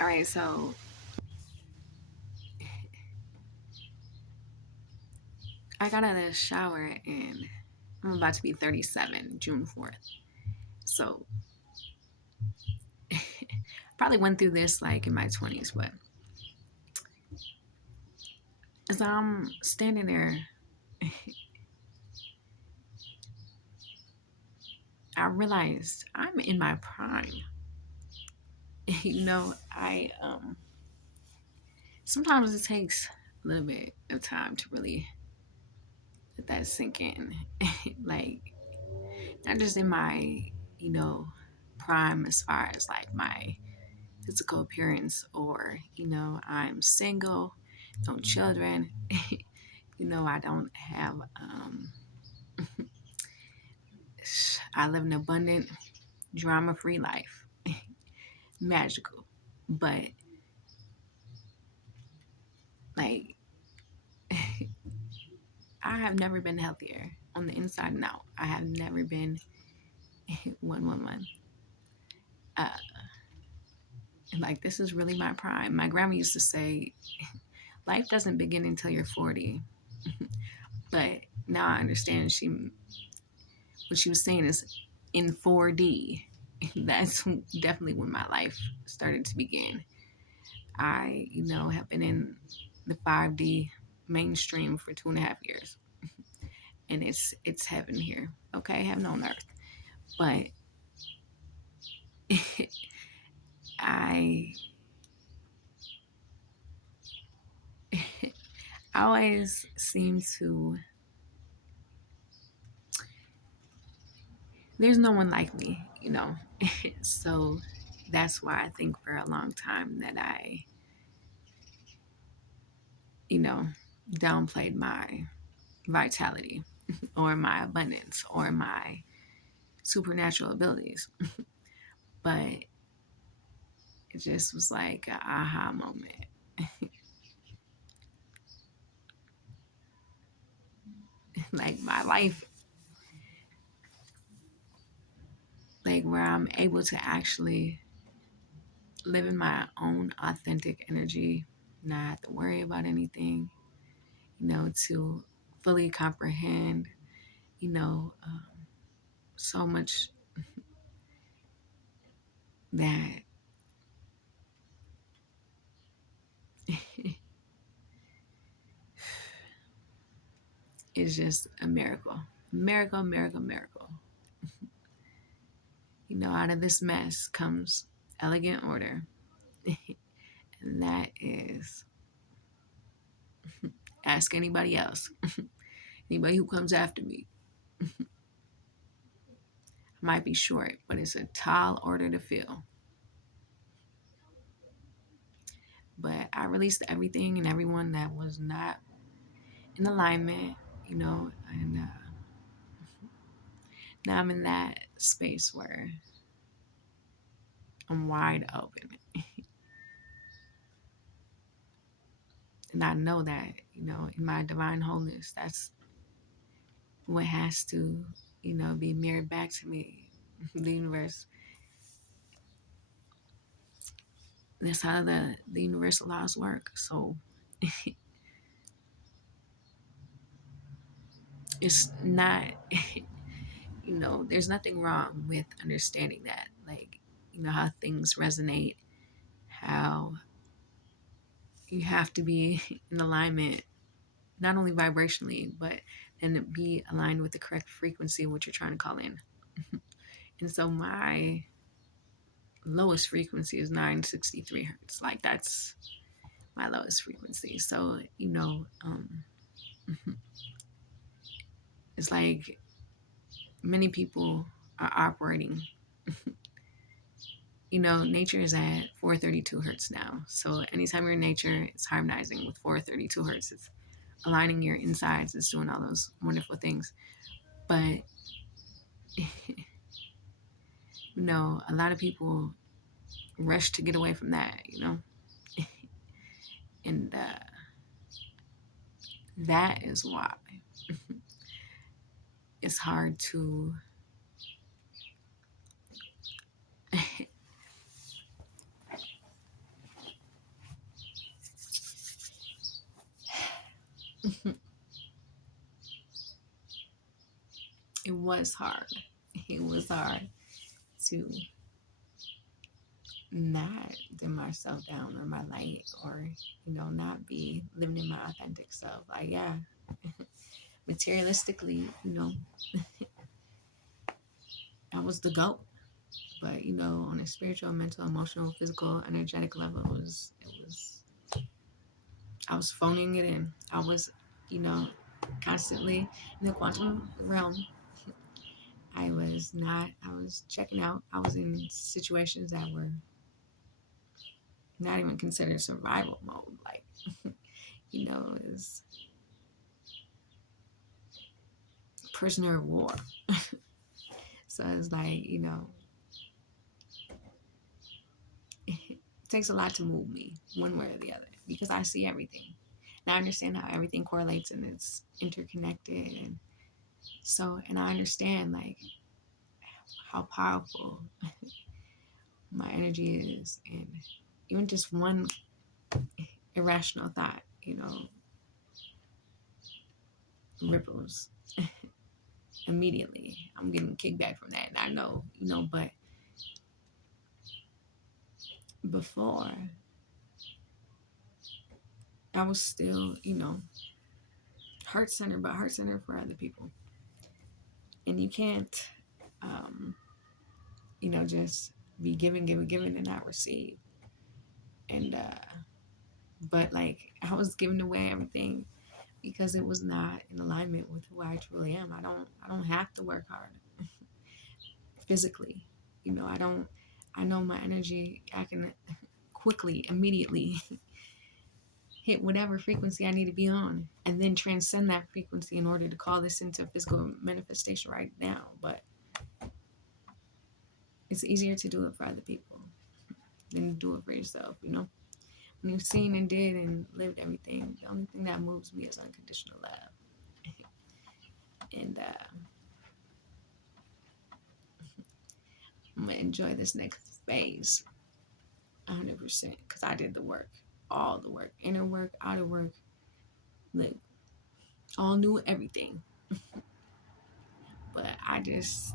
All right, so I got out of the shower and I'm about to be 37, June 4th. So probably went through this like in my 20s, but as I'm standing there, I realized I'm in my prime. I sometimes it takes a little bit of time to really let that sink in. Like not just in my, you know, prime as far as like my physical appearance or, I'm single, no children, I don't have I live an abundant, drama free life. Magical. But like I have never been healthier on the inside and out. I have never been 111. Uh, like this is really my prime. My grandma used to say, life doesn't begin until you're 40. But now I understand what she was saying is in 4D. That's definitely when my life started to begin. I, have been in the 5D mainstream for 2.5 years. And it's heaven here. Okay, heaven on earth. But I always seem to there's no one like me. So that's why I think for a long time that I, you know, downplayed my vitality or my abundance or my supernatural abilities. But it just was like an aha moment. Like my life, like where I'm able to actually live in my own authentic energy, not have to worry about anything, to fully comprehend, you know, um, so much that is just a miracle. Miracle, miracle, miracle. Out of this mess comes elegant order. And that is ask anybody else. Anybody who comes after me might be short, but it's a tall order to fill. But I released everything and everyone that was not in alignment, and now I'm in that space where I'm wide open. And I know that, in my divine wholeness, that's what has to, be mirrored back to me. The universe, that's how the universal laws work. So it's not, there's nothing wrong with understanding that. Like, how things resonate, how you have to be in alignment, not only vibrationally, but then be aligned with the correct frequency of what you're trying to call in. And so my lowest frequency is 963 hertz. Like that's my lowest frequency. So, it's like many people are operating. Nature is at 432 hertz now. So anytime you're in nature, it's harmonizing with 432 hertz. It's aligning your insides. It's doing all those wonderful things. But, a lot of people rush to get away from that. And that is why it's hard to was hard. It was hard to not dim myself down or my light, or not be living in my authentic self. Like, yeah, materialistically, I was the goat. But on a spiritual, mental, emotional, physical, energetic level, it was I was phoning it in. I was, constantly in the quantum realm. I was checking out. I was in situations that were not even considered survival mode. Like, it was prisoner of war. So it's like, it takes a lot to move me one way or the other because I see everything. And I understand how everything correlates and it's interconnected. And I understand like how powerful my energy is. And even just one irrational thought, ripples immediately. I'm getting kickback from that. And I know, but before I was still, heart centered, but heart centered for other people. And you can't, just be giving, and not receive. And, but like I was giving away everything because it was not in alignment with who I truly am. I don't have to work hard physically. I know my energy. I can quickly, immediately hit whatever frequency I need to be on and then transcend that frequency in order to call this into physical manifestation right now. But it's easier to do it for other people than to do it for yourself, When you've seen and did and lived everything, the only thing that moves me is unconditional love. And I'm going to enjoy this next phase 100% because I did the work, all the work, inner work, outer work, like all new everything. But I just